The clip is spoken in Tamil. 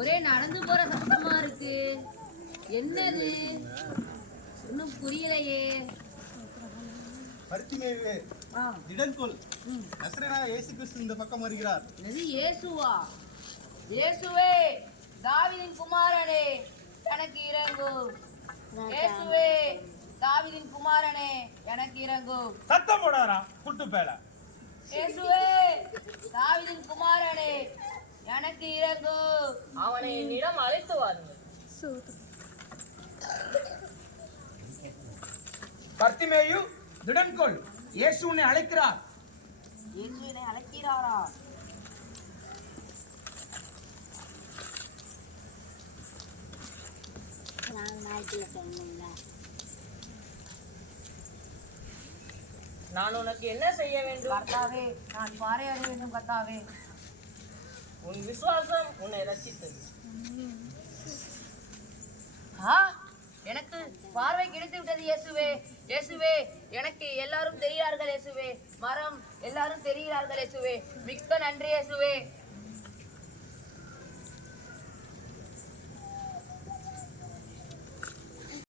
ஒரே நடந்து போற சத்தமா இருக்கு. என்னது இன்னும் புரியலையே. பர்த்திமேயுவே, திடன்கொள். நசரேயனாகிய இயேசு கிறிஸ்து இந்த பக்கம் வருகிறார். இது இயேசுவா? இயேசுவே, தாவீதின் குமாரனே, எனக்கு இறங்கும். இயேசுவே, தாவீதின் குமாரனே, எனக்கு இறங்கும். சத்தம் போடாரா குட்டு பேல. இயேசுவே, தாவீதின் குமாரனே, எனக்கு இறங்கும். அவனை என்னிடம் அழைத்து வாருங்கள். பர்த்திமேயு, திடன்கொள். இயேசு உன்னை அழைக்கிறார். இயேசு என்னை அழைக்கிறாரா? நான் உனக்கு என்ன செய்ய வேண்டும்? கர்த்தாவே, நான் பாறையாட வேண்டும். கர்த்தாவே, உன் விசுவாசம் உன்னை ரட்சித்தது. எனக்கு பார்வை கிடைத்து விட்டது. இயேசுவே, இயேசுவே, எனக்கு எல்லாரும் தெரிகிறார்கள். இயேசுவே, மரம் எல்லாரும் தெரிகிறார்கள். இயேசுவே, மிக்க நன்றி. இயேசுவே.